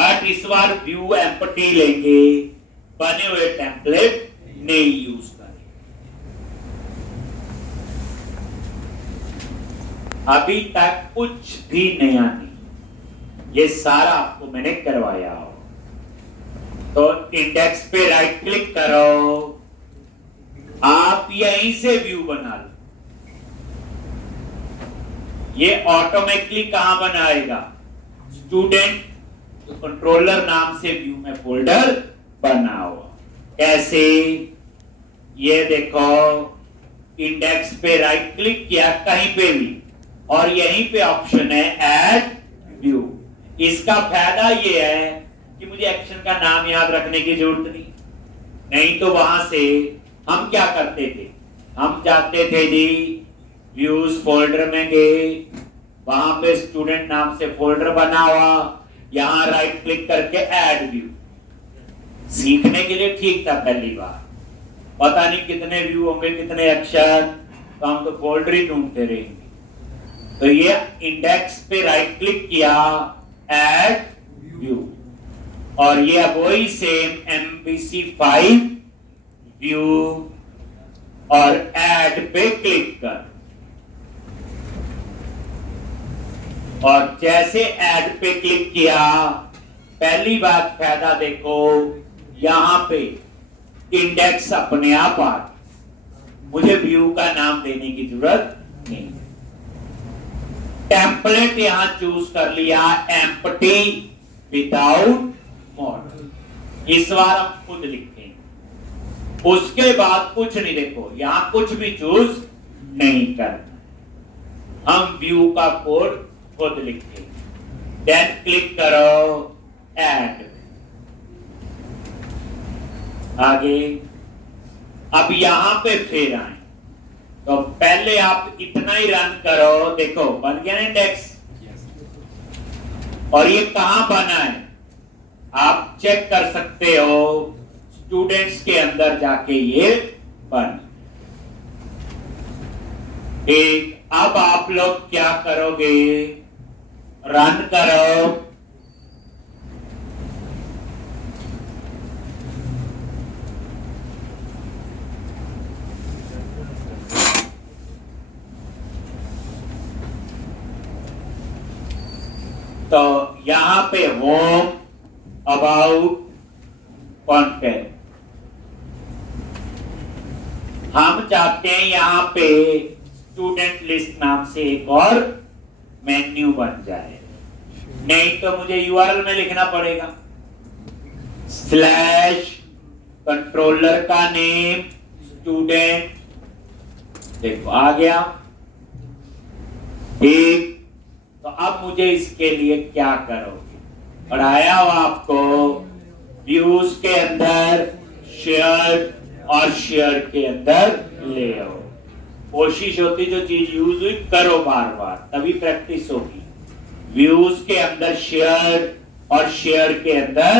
But इस बार view empty लेंगे, बने हुए टेम्पलेट नहीं यूज करें। अभी तक कुछ भी नया नहीं, ये सारा आपको मैंने करवाया हो। तो इंडेक्स पे राइट क्लिक करो, आप यहीं से व्यू बना लो। ये ऑटोमेटिकली कहां बनाएगा? स्टूडेंट कंट्रोलर नाम से व्यू में फोल्डर बना हुआ। कैसे? ये देखो, इंडेक्स पे राइट क्लिक किया कहीं पे भी, और यहीं पे ऑप्शन है ऐड व्यू। इसका फायदा ये है कि मुझे एक्शन का नाम याद रखने की जरूरत नहीं तो वहां से हम क्या करते थे, हम जाते थे जी व्यूज फोल्डर में गए, वहां पे स्टूडेंट नाम से फोल्डर बना हुआ, यहां राइट क्लिक करके ऐड व्यू। सीखने के लिए ठीक था पहली बार, पता नहीं कितने व्यू होंगे कितने अक्षर, तो हम तो फोल्डर ही ढूंढते रहेंगे। तो ये इंडेक्स पे राइट क्लिक किया, ऐड व्यू, और ये वही सेम MVC5 व्यू और ऐड पे क्लिक कर, और जैसे ऐड पे क्लिक किया, पहली बात फायदा देखो, यहां पे इंडेक्स अपने आप आ, मुझे व्यू का नाम देने की जरूरत नहीं। टेम्पलेट यहां चूज कर लिया, एम्प्टी विदाउट मॉडल। इस बार हम खुद लिखेंगे, उसके बाद कुछ नहीं, देखो यहां कुछ भी चूज नहीं करना, हम व्यू का कोड खुद लिखेंगे। देन क्लिक करो ऐड, आगे। अब यहां पे फिर आए, तो पहले आप इतना ही रन करो, देखो बन गया ना इंडेक्स। और ये कहां बना है आप चेक कर सकते हो, स्टूडेंट्स के अंदर जाके ये बन। ठीक, अब आप लोग क्या करोगे, रन करो, तो यहां पे होम, अबाउट, कॉन्टेंट, हम चाहते हैं यहां पे स्टूडेंट लिस्ट नाम से एक और मेन्यू बन जाए, नहीं तो मुझे यूआरएल में लिखना पड़ेगा, स्लैश कंट्रोलर का नेम स्टूडेंट, देखो आ गया। ठीक, तो अब मुझे इसके लिए क्या करोगे, पढ़ाया हो आपको, व्यूज के अंदर शेयर और शेयर के अंदर ले आओ। कोशिश होती जो चीज यूज हुई करो बार बार, तभी प्रैक्टिस होगी। व्यूज के अंदर शेयर और शेयर के अंदर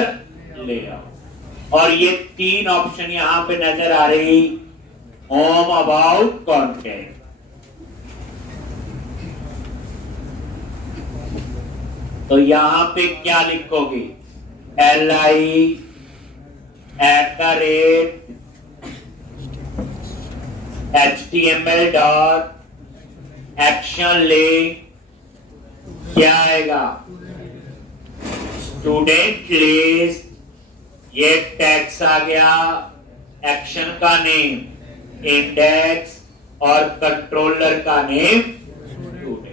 ले आओ, और ये तीन ऑप्शन यहां पे नजर आ रही, होम, अबाउट, कंटेंट। तो यहां पे क्या लिखोगे, LI @HTML एक्शन लिंक, क्या आएगा, स्टूडेंट लिस्ट, ये टैग्स आ गया, एक्शन का नेम इंडेक्स और कंट्रोलर का नेम स्टूडेंट।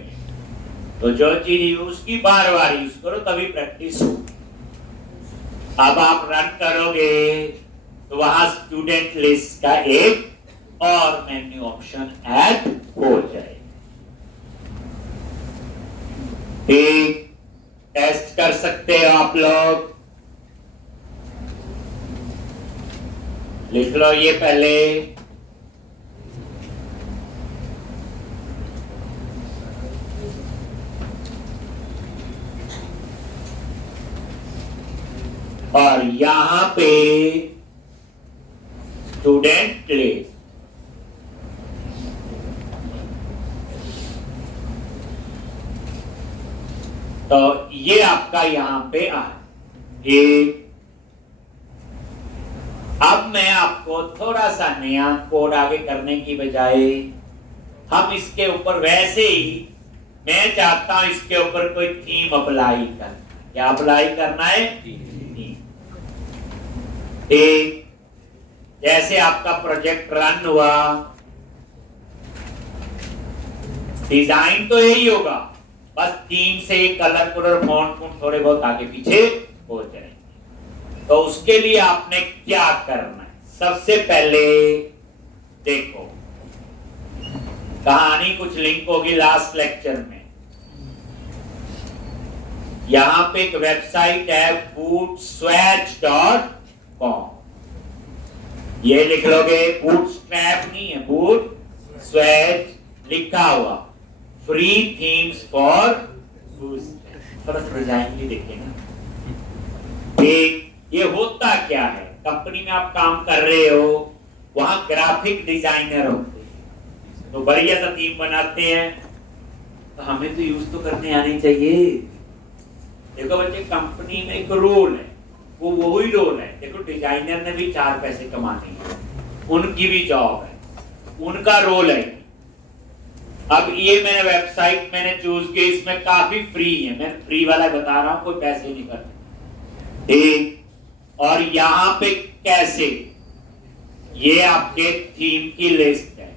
तो जो चीज यूज की बार बार यूज करो तभी प्रैक्टिस हो। अब आप रन करोगे तो वहां स्टूडेंट लिस्ट का एक और मेन्यू ऑप्शन ऐड हो जाए। एक टेस्ट कर सकते हो आप लोग, लिख लो ये पहले, और यहां पे स्टूडेंट लिस्ट, तो ये आपका यहां पे आ, ठीक। अब मैं आपको थोड़ा सा नया कोड आगे करने की बजाय हम इसके ऊपर वैसे ही मैं चाहता हूं इसके ऊपर कोई थीम अप्लाई कर। क्या अप्लाई करना है? थीम। ठीक। जैसे आपका प्रोजेक्ट रन हुआ, डिजाइन तो यही होगा, बस थीम से कलर कलर फॉन्ट थोड़े बहुत आगे पीछे हो जाएंगे। तो उसके लिए आपने क्या करना है? सबसे पहले देखो, कहानी कुछ लिंक होगी लास्ट लेक्चर में। यहां पे एक वेबसाइट है bootswatch.com। ये लिख लोगे, बूटस्ट्रैप नहीं है, बूटस्वैच लिखा हुआ, फ्री थीम्स फॉर थोड़ा सा डिजाइन देखेंगे। ठीक। ये होता क्या है, कंपनी में आप काम कर रहे हो, वहां ग्राफिक डिजाइनर होते हैं, तो बढ़िया सा थीम बनाते हैं, तो हमें तो यूज तो करने आनी चाहिए। देखो बच्चे, कंपनी में एक रोल है, वो वही रोल है। देखो, डिजाइनर ने भी 4 पैसे कमाने हैं, उनकी भी जॉब है, उनका रोल है। अब ये मैंने वेबसाइट चूज की, इसमें काफी फ्री है, मैं फ्री वाला बता रहा हूं, कोई पैसे नहीं करते। ठीक। और यहाँ पे कैसे, ये आपके थीम की लिस्ट है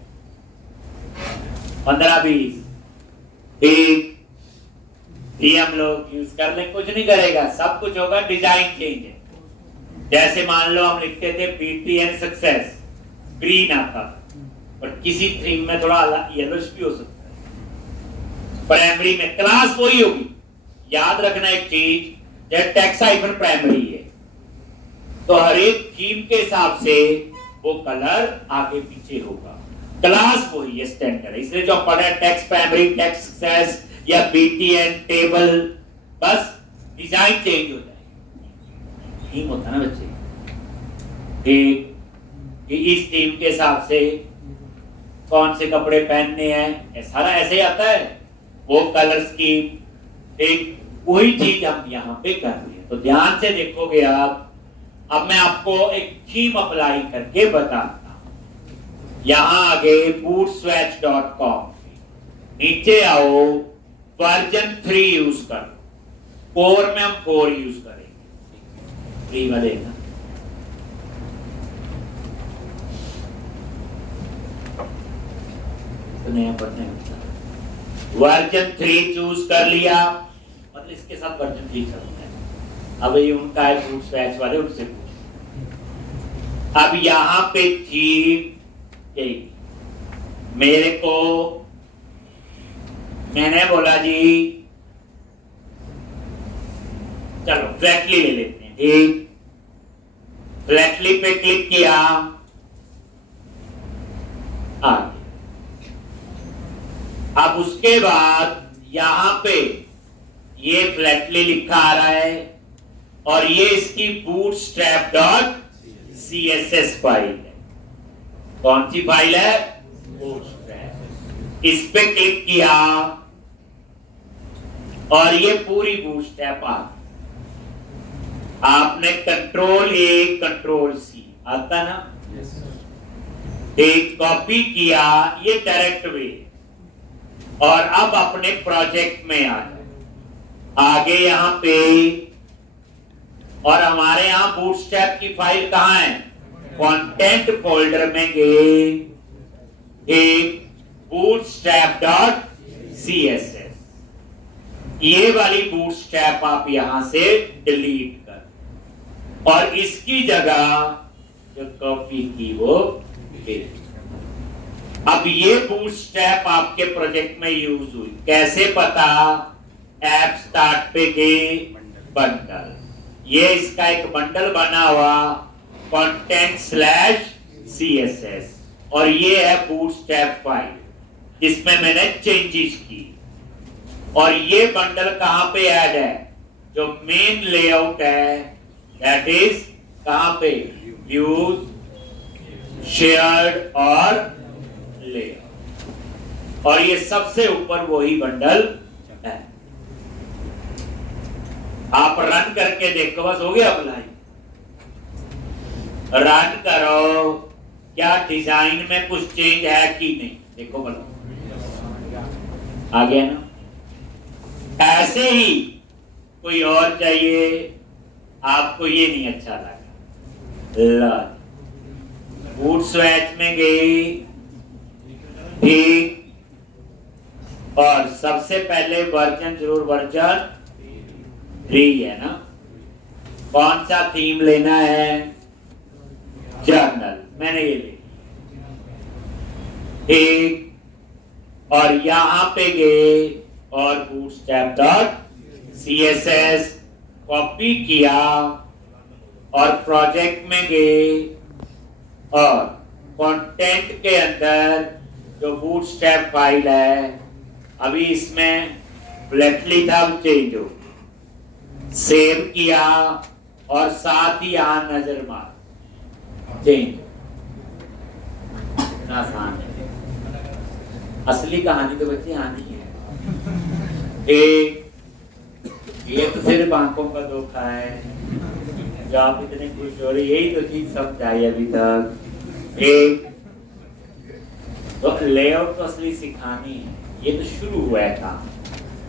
15-20। ठीक। ये हम लोग यूज कर ले, कुछ नहीं करेगा, सब कुछ होगा, डिजाइन चेंज है। जैसे मान लो हम लिखते थे BTN सक्सेस, ग्रीन आता, और किसी थीम में थोड़ा येलोइश भी हो सकता है। प्राइमरी में क्लास वही होगी, याद रखना एक चीज, जब टेक्स्ट हाइफन प्राइमरी है तो हर एक थीम के हिसाब से वो कलर आगे पीछे होगा, क्लास वही है, स्टैंडर्ड है। इसलिए जो पढ़े टेक्स्ट प्राइमरी, टेक्स्ट सक्सेस या BTN टेबल, बस डिजाइन चेंज हो जाए। थीम होता ना बच्चे, कि इस थीम के हिसाब से कौन से कपड़े पहनने हैं, सारा ऐसे ही आता है, वो कलर स्कीम। एक वही चीज हम यहाँ पे कर रहे हैं, तो ध्यान से देखोगे आप। अब मैं आपको एक थीम अप्लाई करके बताता हूं। यहां आगे bootswatch.com, नीचे आओ, वर्जन 3 यूज करो, कोर में हम 4 यूज करेंगे, फ्री वाले ना। तो नया पढ़ने वर्जन 3 चूज कर लिया, मतलब इसके साथ वर्जन 3 चलता है। अब ये उनका है, बूटस्वैच वाले, उनसे पूछ। अब यहां पे थी, मेरे को मैंने बोला जी चलो फ्लैटली ले लेते हैं। ठीक। फ्लैटली पे क्लिक किया, आगे। अब उसके बाद यहां पे ये फ्लैटली लिखा आ रहा है, और ये इसकी bootstrap.css फाइल है। कौन सी फाइल है? बूटस्ट्रैप। इस पे क्लिक किया और ये पूरी बूटस्ट्रैप आ गई। आपने Ctrl+A Ctrl+C आता ना, एक कॉपी किया, ये डायरेक्ट वे, और अब अपने प्रोजेक्ट में आ जाए आगे यहां पे। और हमारे यहां बूटस्ट्रैप की फाइल कहां है? कंटेंट फोल्डर में गए, एक bootstrap.css, ये वाली बूटस्ट्रैप आप यहां से डिलीट कर, और इसकी जगह जो कॉपी की वो अब ये बूटस्ट्रैप आपके प्रोजेक्ट में यूज हुई। कैसे पता? ऐप स्टार्ट पे गए, बंडल, ये इसका एक बंडल बना हुआ content/css, और ये है बूटस्ट्रैप फाइल जिसमें मैंने चेंजेस की। और ये बंडल कहां पे ऐड है? जो मेन लेआउट है, दैट इज कहां पे? व्यूज, शेयर्ड और लेआउट, और ये सबसे ऊपर वही बंडल है। आप रन करके देखो, बस हो गया अप्लाई। रन करो, क्या डिजाइन में कुछ चेंज है कि नहीं, देखो बोलो, आ गया ना। ऐसे ही कोई और चाहिए, आपको ये नहीं अच्छा लगा, बूट स्वैच में गई, ठीक, और सबसे पहले वर्जन जरूर वर्जन 3 है ना। कौन सा थीम लेना है, जर्नल, मैंने ये ले, ठीक, और यहां पे गए और बूटस्ट्रैप डॉट CSS कॉपी किया और प्रोजेक्ट में गए और कंटेंट के अंदर जो बूटस्ट्रैप फाइल है, अभी इसमें फ्लैटली था, चेंज हो, सेव किया और साथ ही यहां नजर मार, चेंज। आसान है, असली कहानी तो बच्चे आनी है। ये तो सिर्फ आंखों का धोखा है जो आप इतने खुश हो रहे, यही तो चीज समझ आई अभी तक। एक तो लेआउट तो असली सिखानी है, ये तो शुरू हुआ है काम,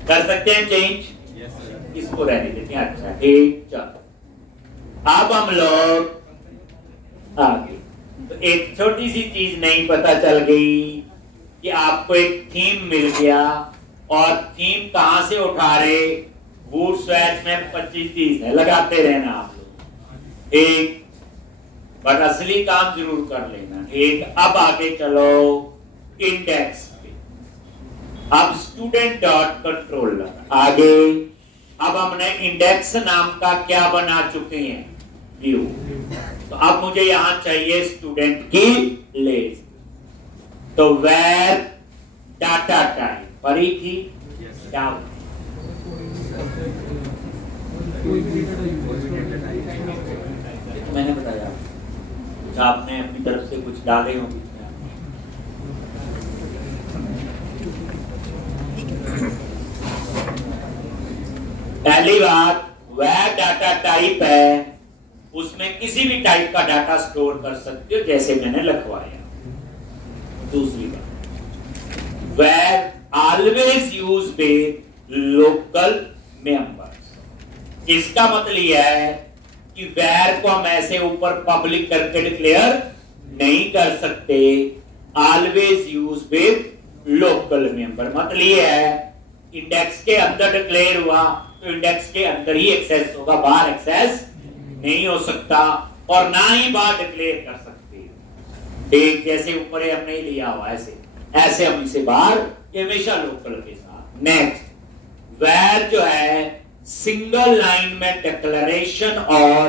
कर सकते हैं चेंज, इसको रहने देते हैं। अच्छा ठीक, चलो अब हम लोग आगे। तो एक छोटी सी चीज नहीं पता चल गई कि आपको एक थीम मिल गया, और थीम कहां से उठा रहे, बूटस्ट्रैप में 25-30 है, लगाते रहना आप लोग, एक, बट असली काम जरूर कर लेना, एक। अब आगे चलो इंडेक्स पे, अब स्टूडेंट डॉट कंट्रोलर आगे। अब हमने इंडेक्स नाम का क्या बना चुके हैं, व्यू। तो अब मुझे यहां चाहिए स्टूडेंट की लिस्ट, तो वेर डाटा टाइप पढ़ी थी, डाउन, मैंने बताया आपने अपनी तरफ से कुछ डाले होंगे। पहली बात, वह डाटा टाइप है, उसमें किसी भी टाइप का डाटा स्टोर कर सकते हो, जैसे मैंने लिखवाया। दूसरी बात, where always use with local members, इसका मतलब यह है कि where को हम ऐसे ऊपर पब्लिक करके डिक्लेयर नहीं कर सकते, always use with local member, मतलब यह है इंडेक्स के अंदर डिक्लेयर हुआ तो इंडेक्स के अंदर ही एक्सेस होगा, बाहर एक्सेस नहीं हो सकता, और ना ही बाहर डिक्लेयर कर सकते। एक जैसे ऊपर हमने लिया हुआ ऐसे ऐसे हम इसे बाहर, ये हमेशा लोकल के साथ। नेक्स्ट, वेयर जो है सिंगल लाइन में डिक्लेरेशन और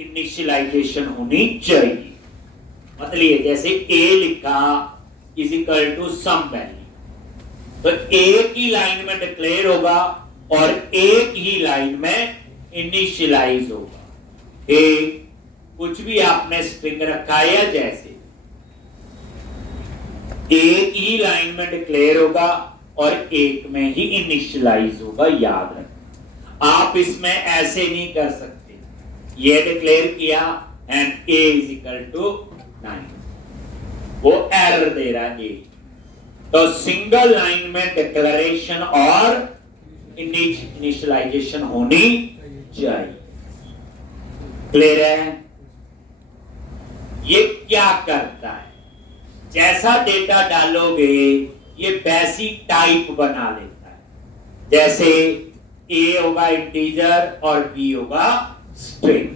इनिशियलाइजेशन होनी चाहिए, मतलब ये जैसे ए लिखा is equal to some value, तो एक ही लाइन में डिक्लेयर होगा और एक ही लाइन में इनिशियलाइज होगा। एक कुछ भी आपने स्ट्रिंग रखा है, जैसे एक ही लाइन में डिक्लेयर होगा और एक में ही इनिशियलाइज होगा, याद रखें। आप इसमें ऐसे नहीं कर सकते, ये डिक्लेयर किया and A is equal to 9, वो एरर दे रहा है। तो सिंगल लाइन में डिक्लेरेशन और इनिशियलाइजेशन होनी चाहिए, क्लियर है। ये क्या करता है, जैसा डेटा डालोगे ये वैसी टाइप बना लेता है, जैसे ए होगा इंटीजर और बी होगा स्ट्रिंग,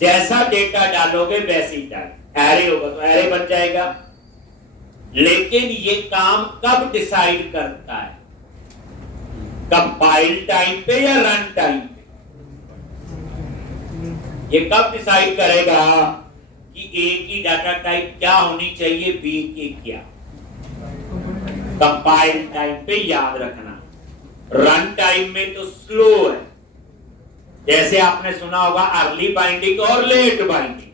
जैसा डेटा डालोगे वैसी टाइप, एरे होगा तो एरे बन जाएगा। लेकिन ये काम कब डिसाइड करता है, कंपाइल टाइम पे या रन टाइम पे, ये कब डिसाइड करेगा कि ए की डाटा टाइप क्या होनी चाहिए, बी की क्या, कंपाइल टाइम पे, याद रखना। रन टाइम में तो स्लो है, जैसे आपने सुना होगा अर्ली बाइंडिंग और लेट बाइंडिंग।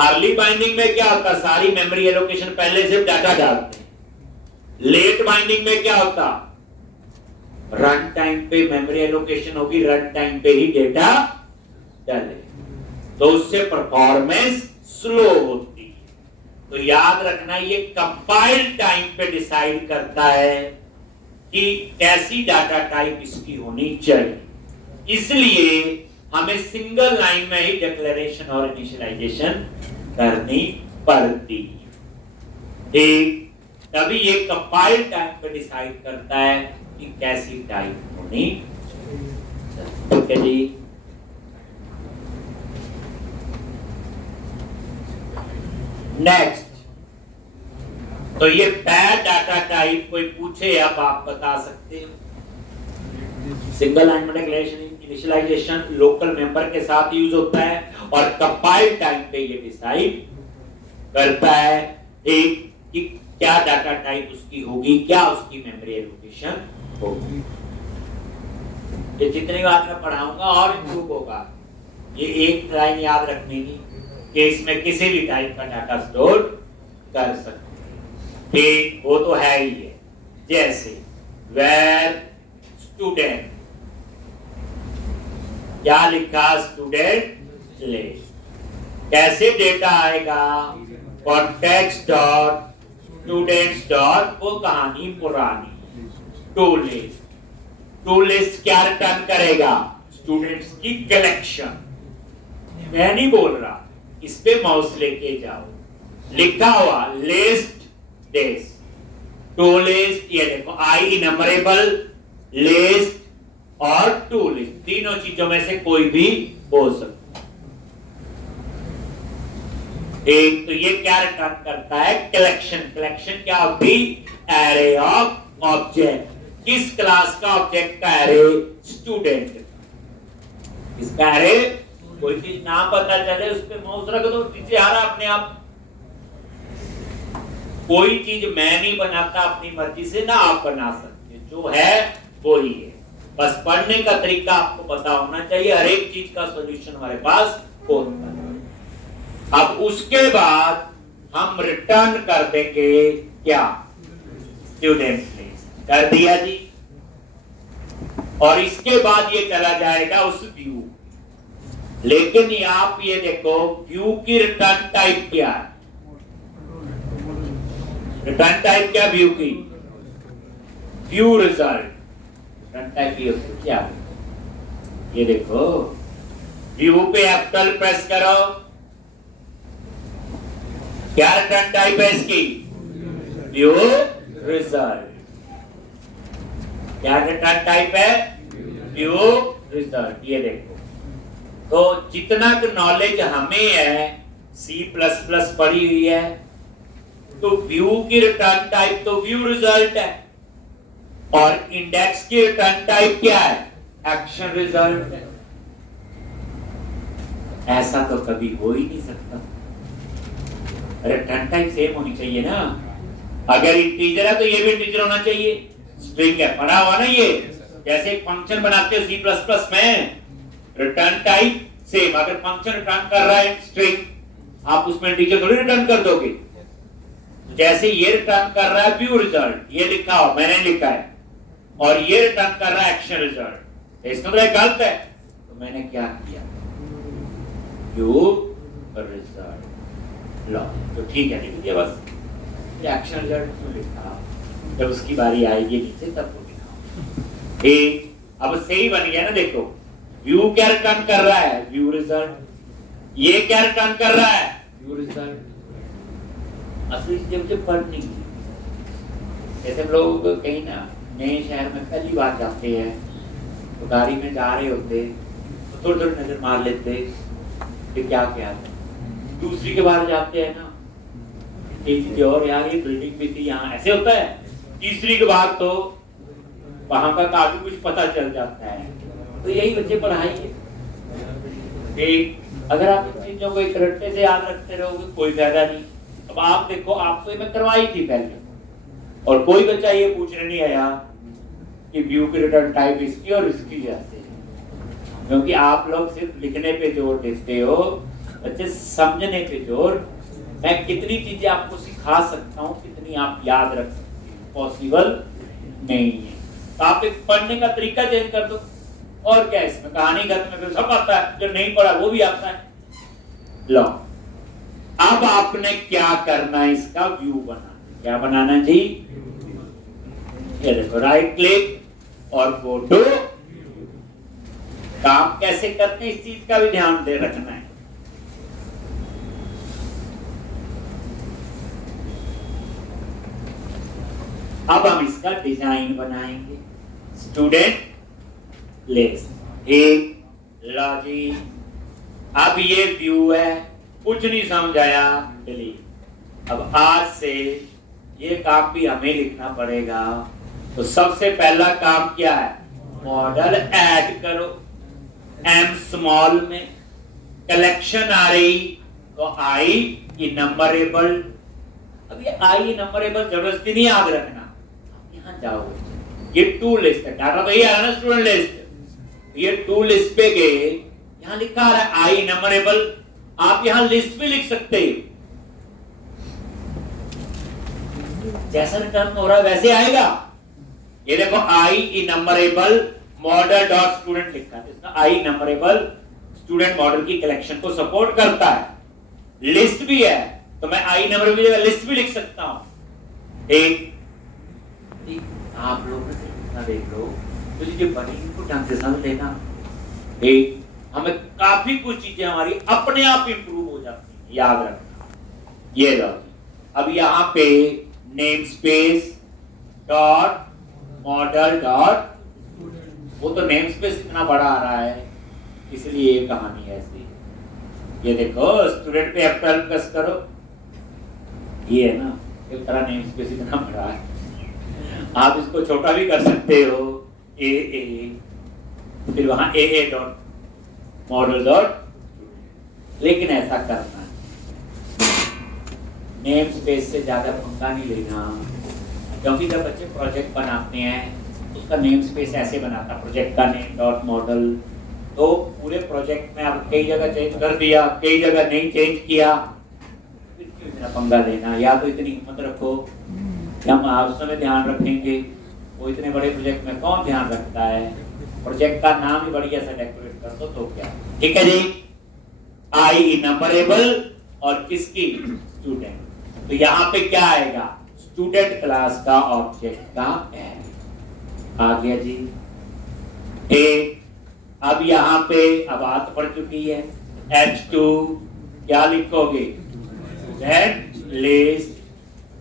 अर्ली बाइंडिंग में क्या होता, सारी मेमोरी एलोकेशन पहले से डाटा डालते हैं। लेट बाइंडिंग में क्या होता, रन टाइम पे मेमोरी एलोकेशन होगी, रन टाइम पे ही डेटा डले, तो उससे परफॉर्मेंस स्लो होती है। तो याद रखना ये कंपाइल टाइम पे डिसाइड करता है कि कैसी डाटा टाइप इसकी होनी चाहिए। इसलिए हमें सिंगल लाइन में ही डिक्लेरेशन और इनिशियलाइजेशन करनी पड़ती है। ठीक, तभी ये कंपाइल टाइम पे डिसाइड करता है कि कैसी टाइप होनी चाहिए। ठीक है जी। नेक्स्ट, तो ये पैर डाटा टाइप कोई पूछे अब आप बता सकते हो। सिंगल लाइन में डिक्लेरेशन इनिशियलाइजेशन लोकल मेंबर के साथ यूज होता है और कंपाइल टाइम पे ये डिसाइड करता है एक कि क्या डाटा टाइप उसकी होगी, क्या उसकी मेमोरी एलोकेशन होगी। ये जितनी बार मैं पढ़ाऊंगा और इम्प्रूव होगा। ये एक लाइन याद रखनी कि इसमें किसी भी टाइप का डाटा स्टोर कर सकते हैं। वो तो है ही है। जैसे वेर स्टूडेंट, क्या लिखा स्टूडेंट लिस्ट, कैसे डेटा आएगा कॉन्टेक्स्ट डॉट स्टूडेंट्स डॉट वो कहानी पुरानी टू लिस्ट क्या रिटर्न करेगा, स्टूडेंट्स की कलेक्शन। मैं नहीं बोल रहा, इस पे माउस लेके जाओ, लिखा हुआ लिस्ट डेज टू लिस्ट, ये देखो आई नंबरेबल लिस्ट और टू लिस्ट, तीनों चीजों में से कोई भी हो सकता। एक तो ये क्या रिटर्न करता है, कलेक्शन। कलेक्शन क्या होती, एरे ऑफ ऑब्जेक्ट। किस क्लास का ऑब्जेक्ट का एरे, स्टूडेंट। इसका एरे, कोई चीज ना पता चले उस पे माउस रख दो, नीचे आ रहा अपने आप। कोई चीज मैं नहीं बनाता अपनी मर्जी से, ना आप बना सकते, जो है वो ही है। बस पढ़ने का तरीका आपको पता होना चाहिए, हर एक चीज का सॉल्यूशन हमारे पास होता है। अब उसके बाद हम रिटर्न कर देंगे क्या, स्टूडेंट लिस्ट कर दिया जी। और इसके बाद ये चला जाएगा उस व्यू। लेकिन आप ये देखो व्यू की रिटर्न टाइप क्या है, रिटर्न टाइप क्या व्यू की, व्यू रिजल्ट। रिटर्न टाइप क्या है, ये देखो व्यू पे F12 प्रेस करो, क्या रिटर्न टाइप है इसकी, व्यू रिजल्ट। क्या रिटर्न टाइप है, व्यू रिजल्ट। ये देखो, तो जितना नॉलेज हमें है, C++ पढ़ी हुई है, तो व्यू की रिटर्न टाइप तो व्यू रिजल्ट है, और इंडेक्स की रिटर्न टाइप क्या है, एक्शन रिजल्ट है। ऐसा तो कभी हो ही नहीं सकता, रिटर्न टाइप सेम होनी चाहिए ना। अगर इंटीजर है तो ये भी इंटीजर होना चाहिए, स्ट्रिंग है, पढ़ा हुआ ना ये। जैसे एक फंक्शन बनाते हो C++ में, रिटर्न टाइप सेम। अगर फंक्शन रिटर्न कर रहा है स्ट्रिंग, आप उसमें इंटीजर थोड़ी रिटर्न कर दोगे। जैसे ये रिटर्न कर रहा है व्यू रिजल्ट, ये लिखा हो, मैंने लिखा है, और ये रिटर्न कर रहा है एक्शन रिजल्ट, इसका मतलब गलत है। तो मैंने क्या किया, व्यू रिजल्ट लो, तो ठीक है, लिख दिया बस। एक्शन रिजल्ट क्यों लिखा, जब उसकी बारी आएगी नीचे तब वो लिखा। ठीक, अब सही बन गया ना। देखो व्यू क्या रिटर्न कर रहा है, व्यू रिजल्ट। ये क्या रिटर्न कर रहा है, व्यू रिजल्ट। असली चीजें मुझे पढ़नी थी। जैसे हम लोग कहीं ना नए शहर में पहली बार जाते हैं, तो गाड़ी में जा रहे होते, तो थोड़ी थोड़ी नजर मार लेते कि क्या क्या है। दूसरी के बाहर जाते हैं ना, एक चीज और, यार ये बिल्डिंग भी थी यहाँ, ऐसे होता है। तीसरी के बाद तो वहां का काफी कुछ पता चल जाता है। तो यही बच्चे पढ़ाई है। अगर आप इन चीजों को एक रट्टे से याद रखते रहोगे कोई फायदा नहीं। अब आप देखो, आपको मैं करवाई थी पहले, और कोई बच्चा ये पूछने नहीं आया कि व्यू की रिटर्न टाइप इसकी और इसकी जैसे, क्योंकि आप लोग सिर्फ लिखने पे जोर देते हो, बच्चे समझने पे जोर। मैं कितनी चीजें आपको सिखा सकता हूँ, कितनी आप याद रख सकते हो, पॉसिबल नहीं है। टॉपिक पढ़ने का तरीका चेंज कर दो, और क्या इसमें कहानी खत्म है, सब आता है, जो नहीं पढ़ा वो भी आता है। लो अब आपने क्या करना है, इसका व्यू बनाना। क्या बनाना जी? ये देखो, राइट क्लिक और गो टू। काम कैसे करते हैं इस चीज का भी ध्यान दे रखना है। अब हम इसका डिजाइन बनाएंगे। स्टूडेंट लिस्ट, एक लॉजिक। अब ये व्यू है, कुछ नहीं समझ आया डिलीट। अब आज से ये काम भी हमें लिखना पड़ेगा। तो सबसे पहला काम क्या है? मॉडल ऐड करो एम स्मॉल में, कलेक्शन आ रही तो आई इनम्बरेबल। अब ये आई इनम्बरेबल जबरदस्ती नहीं याद रखना, यहाँ जाओगे, ये टू लिस्ट है, डाटा तो ये आ रहा ना स्टूडेंट लिस्ट, ये टू लिस्ट पे गए, यहाँ लिखा आ रहा है आई इनम्बरेबल। आप यहाँ लिस्ट भी लिख सकते हो, जैसा रिटर्न हो रहा है वैसे आएगा। ये देखो आई इनम्बरेबल मॉडल डॉट स्टूडेंट लिखा है, इसमें आई नंबरेबल स्टूडेंट मॉडल की कलेक्शन को सपोर्ट करता है। लिस्ट भी है तो मैं आई नंबरेबल जगह लिस्ट भी लिख सकता हूं। एक आप लोग ना देख लो, तो ये बनी को ढंग से समझ लेना। एक हमें काफी कुछ चीजें हमारी अपने आप इंप्रूव हो जाती है, याद रखना। ये लो, अब यहाँ पे name space dot model dot, वो तो नेम स्पेस इतना बड़ा आ रहा है इसलिए ये कहानी है ऐसी। ये देखो स्टूडेंट पे F12 प्रेस करो, ये है ना, एक तरह नेम स्पेस इतना बड़ा है। आप इसको छोटा भी कर सकते हो, ए फिर वहां ए डॉट मॉडल डॉट, लेकिन ऐसा करना नेम स्पेस से ज्यादा पंगा नहीं लेना, क्योंकि जब बच्चे प्रोजेक्ट बनाते हैं उसका नेम स्पेस ऐसे बनाता, प्रोजेक्ट का नेम डॉट मॉडल, तो पूरे प्रोजेक्ट में आप कई जगह चेंज कर दिया, कई जगह नहीं चेंज किया, फिर क्यों इतना पंगा लेना। या तो इतनी हिम्मत रखो कि हम उस समय ध्यान रखेंगे, वो इतने बड़े प्रोजेक्ट में कौन ध्यान रखता है, प्रोजेक्ट का नाम ही बढ़िया सा डेकोरेट कर दो तो क्या। ठीक है जी, आई नंबरेबल और किसकी? स्टूडेंट। तो यहाँ पे क्या आएगा? स्टूडेंट क्लास का ऑब्जेक्ट का आ गया जी। एक अब यहाँ पे अब बात पड़ चुकी है, H2 क्या लिखोगे? Student list.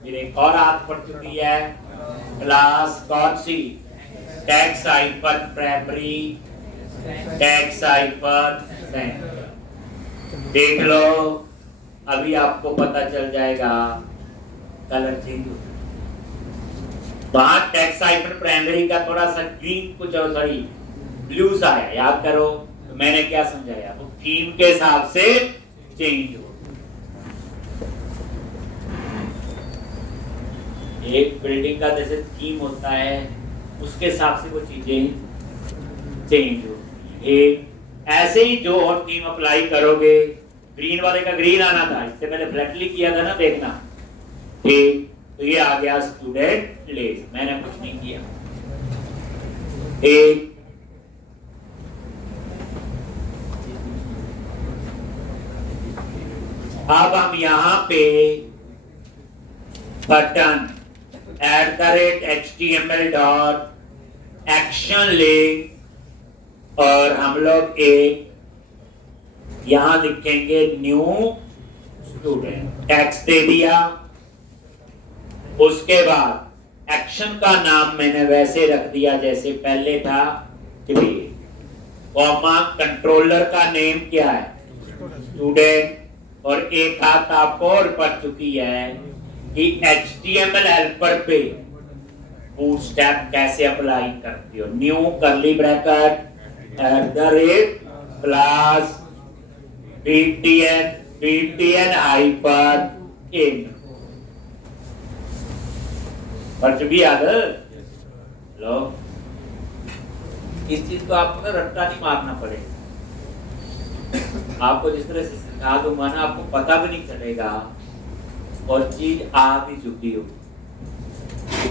फिर एक और हाथ पड़ चुकी है, क्लास कौन सी? Text hyphen primary, text hyphen secondary. देख लो अभी आपको पता चल जाएगा, कलर चेंज हो वहां टैक्स हाइपर प्राइमरी का थोड़ा सा ग्रीन कुछ और सॉरी ब्लू सा है, याद करो। तो मैंने क्या समझाया, वो थीम के हिसाब से चेंज हो। एक बिल्डिंग का जैसे थीम होता है उसके हिसाब से वो चीजें चेंज हो। एक ऐसे ही जो और थीम अप्लाई करोगे, ग्रीन वाले का ग्रीन आना था, इससे मैंने फ्लैटली किया था ना, देखना। ठीक, तो ये आ गया स्टूडेंट लिस्ट, मैंने कुछ नहीं किया। एक अब हम यहां पे button @HTML dot action link, और हम लोग एक यहां लिखेंगे न्यू स्टूडेंट, टेक्स्ट दे दिया। उसके बाद एक्शन का नाम मैंने वैसे रख दिया जैसे पहले था, क्रिएट, कॉमा कंट्रोलर का नेम क्या है? स्टूडेंट। और एक बात आपको और पढ़ चुकी है कि HTML हेल्पर पे बूटस्ट्रैप कैसे अप्लाई करती हो। न्यू करली ब्रैकेट @क्लास btn हाइपर इन, पढ़ चुकी याद? लो इस चीज को आपको ना रट्टा नहीं मारना पड़ेगा, आपको जिस तरह से सिखा दूंगा ना आपको पता भी नहीं चलेगा और चीज आ भी चुकी हो।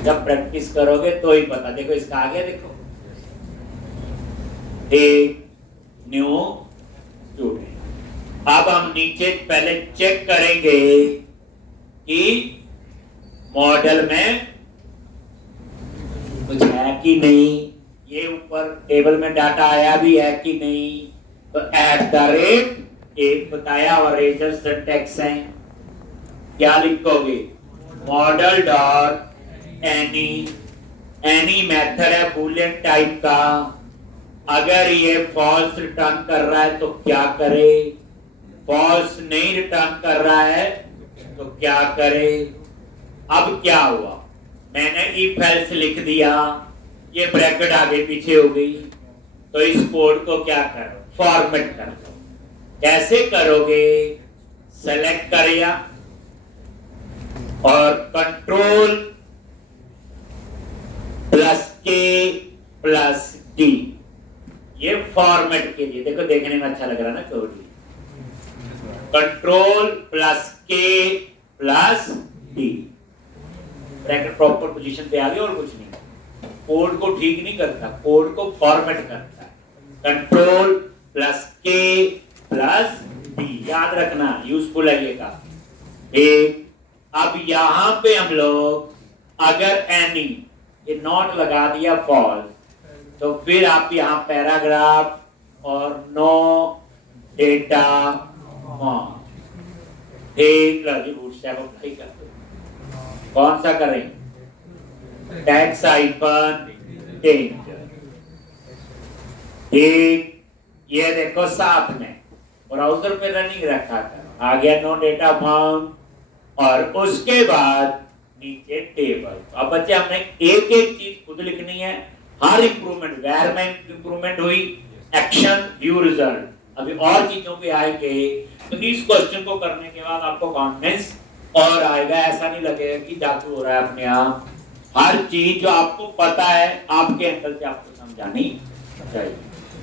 जब प्रैक्टिस करोगे तो ही पता। देखो इसका आगे देखो, एक न्यू स्टूडेंट। अब हम नीचे पहले चेक करेंगे कि मॉडल में कुछ है कि नहीं, ये ऊपर टेबल में डाटा आया भी है कि नहीं। तो @ एक बताया और रेजर सिंटैक्स है, क्या लिखोगे, मॉडल डॉट एनी मेथड है बूलियन टाइप का। अगर ये फॉल्स रिटर्न कर रहा है तो क्या करे, फॉल्स नहीं रिटर्न कर रहा है तो क्या करे। अब क्या हुआ, मैंने इफ एल्स लिख दिया, ये ब्रैकेट आगे पीछे हो गई, तो इस कोड को क्या करो, फॉर्मेट कर दो। कैसे करोगे, सेलेक्ट करिया और Ctrl+K+D, ये फॉर्मेट के लिए। देखो देखने में अच्छा लग रहा है ना code, Ctrl+K+D, bracket proper position पे आ गई और कुछ नहीं। कोड को ठीक नहीं करता, कोड को फॉर्मेट करता है। Ctrl+K+D, याद रखना, यूजफुल है ये का। अब यहां पे हम लोग अगर एनी ये नॉट लगा दिया फॉल्स, तो फिर आप यहां पैराग्राफ और नो डेटा अप्लाई कर दो। कौन सा करें, टैक्स हाइफन डेंजर। ये देखो साथ में ब्राउजर पे रनिंग रखा था, आ गया नो डेटा फाउंड, और उसके बाद नीचे टेबल। अब बच्चे हमने एक एक चीज खुद लिखनी है, हर इंप्रूवमेंट, वेयर में इंप्रूवमेंट हुई, एक्शन, व्यू रिजल्ट। अभी और चीजों पे आएंगे, तो इस क्वेश्चन को करने के बाद आपको कॉन्फिडेंस और आएगा, ऐसा नहीं लगेगा कि जादू हो रहा है अपने आप। हर चीज जो आपको पता है आपके अंदर से आपको समझानी चाहिए,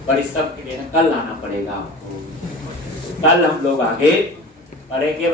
पर इस सब के लिए कल आना पड़ेगा आपको। कल हम लोग आगे बढ़ेंगे।